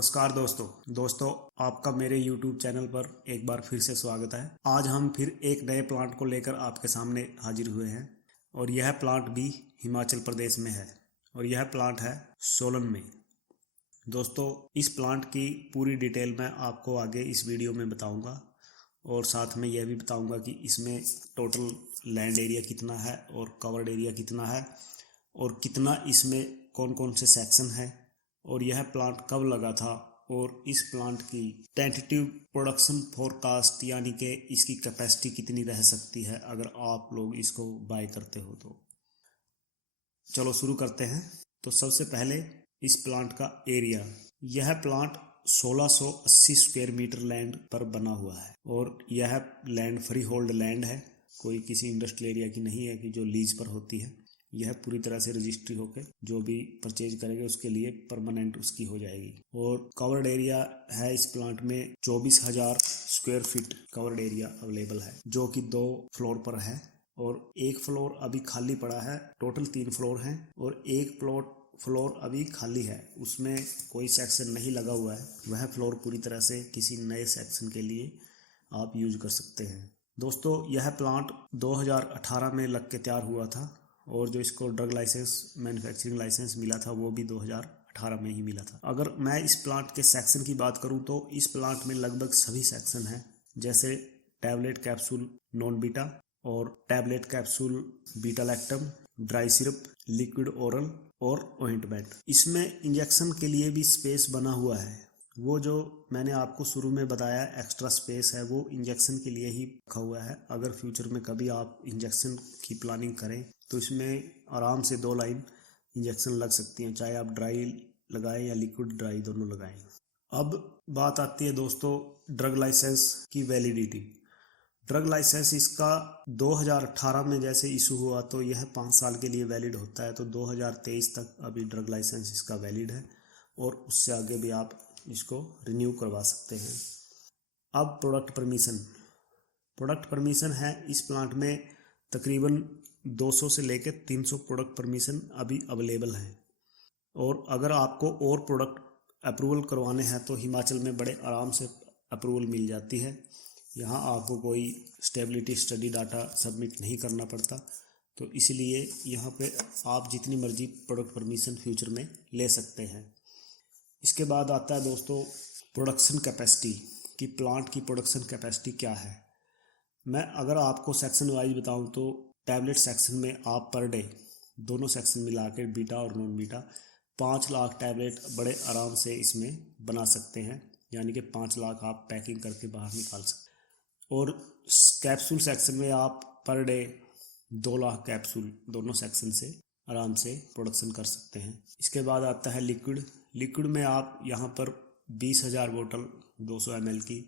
नमस्कार दोस्तों आपका मेरे YouTube चैनल पर एक बार फिर से स्वागत है। आज हम फिर एक नए प्लांट को लेकर आपके सामने हाजिर हुए हैं और यह प्लांट भी हिमाचल प्रदेश में है और यह प्लांट है सोलन में। दोस्तों इस प्लांट की पूरी डिटेल मैं आपको आगे इस वीडियो में बताऊंगा और साथ में यह भी बताऊंगा कि इसमें टोटल लैंड एरिया कितना है और कवर्ड एरिया कितना है और कितना इसमें कौन कौन से सेक्शन है और यह प्लांट कब लगा था और इस प्लांट की टेंटेटिव प्रोडक्शन फोरकास्ट यानी कि इसकी कैपेसिटी कितनी रह सकती है अगर आप लोग इसको बाय करते हो तो। चलो शुरू करते हैं। तो सबसे पहले इस प्लांट का एरिया, यह प्लांट 1680 स्क्वायर मीटर लैंड पर बना हुआ है और यह लैंड फ्री होल्ड लैंड है, कोई किसी इंडस्ट्रियल एरिया की नहीं है कि जो लीज पर होती है। यह पूरी तरह से रजिस्ट्री होकर जो भी परचेज करेंगे उसके लिए परमानेंट उसकी हो जाएगी। और कवर्ड एरिया है इस प्लांट में 24,000 square feet covered area available है, जो कि 2 फ्लोर पर है और एक फ्लोर अभी खाली पड़ा है। टोटल 3 फ्लोर हैं और एक फ्लोर अभी खाली है, उसमें कोई सेक्शन नहीं लगा हुआ है। वह फ्लोर पूरी तरह से किसी नए सेक्शन के लिए आप यूज कर सकते हैं। दोस्तों यह प्लांट 2018 में लग के तैयार हुआ था और जो इसको ड्रग लाइसेंस मैन्युफैक्चरिंग लाइसेंस मिला था वो भी 2018 में ही मिला था। अगर मैं इस प्लांट के सेक्शन की बात करूं तो इस प्लांट में लगभग सभी सेक्शन हैं, जैसे टैबलेट कैप्सूल नॉन बीटा और tablet capsule beta lactam, dry syrup, liquid oral और ऑइंटमेंट। इसमें इंजेक्शन के लिए भी स्पेस बना हुआ है। वो जो मैंने आपको शुरू में बताया एक्स्ट्रा स्पेस है वो इंजेक्शन के लिए ही रखा हुआ है। अगर फ्यूचर में कभी आप इंजेक्शन की प्लानिंग करें तो इसमें आराम से 2 लाइन इंजेक्शन लग सकती हैं, चाहे आप ड्राई लगाएं या लिक्विड ड्राई दोनों लगाएं। अब बात आती है दोस्तों ड्रग लाइसेंस की वैलिडिटी। ड्रग लाइसेंस इसका 2018 में जैसे इशू हुआ तो यह 5 साल के लिए वैलिड होता है, तो 2023 तक अभी ड्रग लाइसेंस इसका वैलिड है और उससे आगे भी आप इसको रिन्यू करवा सकते हैं। अब प्रोडक्ट परमिशन है इस प्लांट में तकरीबन 200 से लेकर 300 प्रोडक्ट परमिशन अभी अवेलेबल हैं और अगर आपको और प्रोडक्ट अप्रूवल करवाने हैं तो हिमाचल में बड़े आराम से अप्रूवल मिल जाती है। यहाँ आपको कोई स्टेबिलिटी स्टडी डाटा सबमिट नहीं करना पड़ता, तो इसलिए यहाँ पे आप जितनी मर्जी प्रोडक्ट परमिशन फ्यूचर में ले सकते हैं। इसके बाद आता है दोस्तों प्रोडक्शन कैपेसिटी कि प्लांट की प्रोडक्शन कैपेसिटी क्या है। मैं अगर आपको सेक्शन वाइज बताऊं तो टैबलेट सेक्शन में आप पर डे दोनों सेक्शन मिला के बीटा और नॉन बीटा 5 लाख टैबलेट बड़े आराम से इसमें बना सकते हैं, यानी कि 5 लाख आप पैकिंग करके बाहर निकाल सकते हैं। और कैप्सूल सेक्शन में आप पर डे 2 लाख कैप्सूल दोनों सेक्शन से आराम से प्रोडक्शन कर सकते हैं। इसके बाद आता है लिक्विड में आप यहाँ पर 20,000 बोतल 200 ml की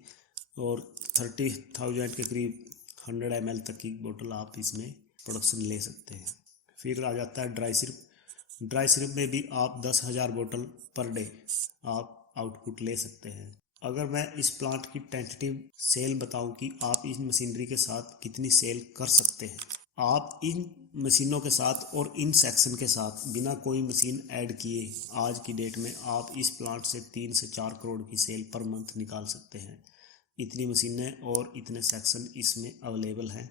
और 30,000 के करीब 100 ml तक की बोतल आप इसमें प्रोडक्शन ले सकते हैं। फिर आ जाता है ड्राई सिरप में भी आप 10,000 बोतल पर डे आप आउटपुट ले सकते हैं। अगर मैं इस प्लांट की टेंटेटिव सेल बताऊं कि आप इस मशीनरी के साथ कितनी सेल कर सकते हैं, आप इन मशीनों के साथ और इन सेक्शन के साथ बिना कोई मशीन ऐड किए आज की डेट में आप इस प्लांट से 3 से 4 करोड़ की सेल पर मंथ निकाल सकते हैं। इतनी मशीनें और इतने सेक्शन इसमें अवेलेबल हैं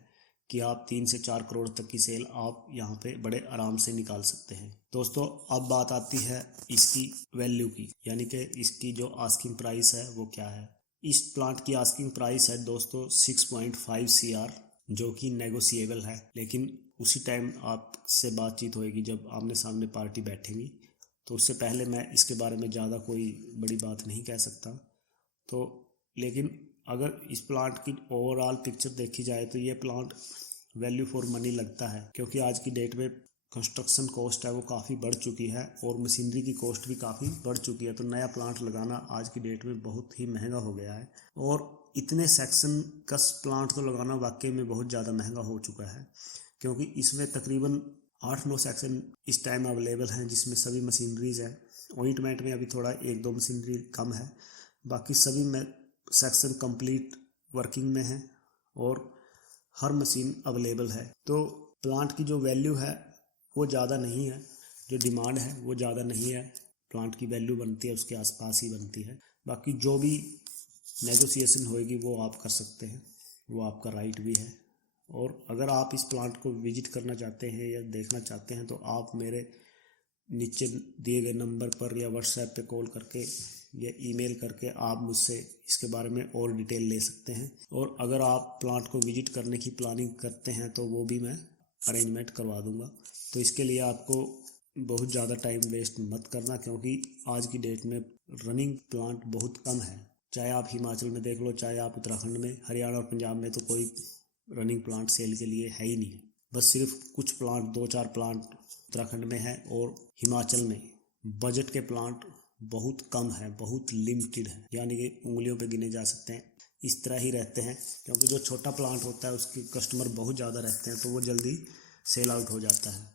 कि आप 3 से 4 करोड़ तक की सेल आप यहाँ पे बड़े आराम से निकाल सकते हैं। दोस्तों अब बात आती है इसकी वैल्यू की, यानी कि इसकी जो आस्किंग प्राइस है वो क्या है। इस प्लांट की आस्किंग प्राइस है दोस्तों 6.5 CR, जो कि नेगोशिएबल है, लेकिन उसी टाइम आपसे बातचीत होएगी जब आमने सामने पार्टी बैठेंगी, तो उससे पहले मैं इसके बारे में ज़्यादा कोई बड़ी बात नहीं कह सकता। तो लेकिन अगर इस प्लांट की ओवरऑल पिक्चर देखी जाए तो ये प्लांट वैल्यू फॉर मनी लगता है, क्योंकि आज की डेट में कंस्ट्रक्शन कॉस्ट है वो काफ़ी बढ़ चुकी है और मशीनरी की कॉस्ट भी काफ़ी बढ़ चुकी है। तो नया प्लांट लगाना आज की डेट में बहुत ही महंगा हो गया है और इतने सेक्शन का प्लांट तो लगाना वाकई में बहुत ज़्यादा महंगा हो चुका है, क्योंकि इसमें तकरीबन 8-9 सेक्शन इस टाइम अवेलेबल हैं जिसमें सभी मशीनरीज है। ऑइंटमेंट में अभी थोड़ा 1-2 मशीनरी कम है, बाकी सभी में सेक्शन कंप्लीट वर्किंग में है और हर मशीन अवेलेबल है। तो प्लांट की जो वैल्यू है वो ज़्यादा नहीं है, जो डिमांड है वो ज़्यादा नहीं है। प्लांट की वैल्यू बनती है उसके आसपास ही बनती है। बाकी जो भी नेगोशिएशन होएगी वो आप कर सकते हैं, वो आपका राइट भी है। और अगर आप इस प्लांट को विजिट करना चाहते हैं या देखना चाहते हैं तो आप मेरे नीचे दिए गए नंबर पर या व्हाट्सएप पे कॉल करके या ईमेल करके आप मुझसे इसके बारे में और डिटेल ले सकते हैं। और अगर आप प्लांट को विजिट करने की प्लानिंग करते हैं तो वो भी मैं अरेंजमेंट करवा दूंगा। तो इसके लिए आपको बहुत ज़्यादा टाइम वेस्ट मत करना, क्योंकि आज की डेट में रनिंग प्लांट बहुत कम है। चाहे आप हिमाचल में देख लो, चाहे आप उत्तराखंड में, हरियाणा और पंजाब में तो कोई रनिंग प्लांट सेल के लिए है ही नहीं। बस सिर्फ कुछ प्लांट, 2-4 प्लांट उत्तराखंड में है और हिमाचल में बजट के प्लांट बहुत कम है, बहुत लिमिटेड है, यानी कि उंगलियों पे गिने जा सकते हैं। इस तरह ही रहते हैं, क्योंकि जो छोटा प्लांट होता है उसके कस्टमर बहुत ज़्यादा रहते हैं तो वो जल्दी सेल आउट हो जाता है।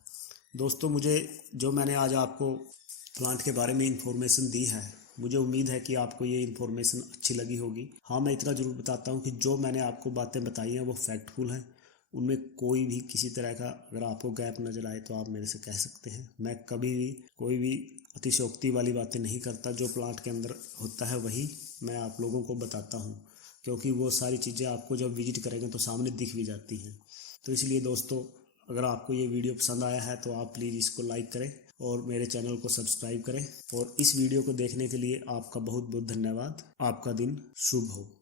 दोस्तों, मुझे जो मैंने आज आपको प्लांट के बारे में इंफॉर्मेशन दी है, मुझे उम्मीद है कि आपको ये इन्फॉर्मेशन अच्छी लगी होगी। हाँ, मैं इतना ज़रूर बताता हूँ कि जो मैंने आपको बातें बताई हैं वो फैक्टफुल हैं। उनमें कोई भी किसी तरह का अगर आपको गैप नज़र आए तो आप मेरे से कह सकते हैं। मैं कभी भी कोई भी अतिशयोक्ति वाली बातें नहीं करता। जो प्लांट के अंदर होता है वही मैं आप लोगों को बताता हूँ, क्योंकि वो सारी चीज़ें आपको जब विजिट करेंगे तो सामने दिख भी जाती हैं। तो इसलिए दोस्तों, अगर आपको ये वीडियो पसंद आया है तो आप प्लीज़ इसको लाइक करें और मेरे चैनल को सब्सक्राइब करें। और इस वीडियो को देखने के लिए आपका बहुत बहुत धन्यवाद। आपका दिन शुभ हो।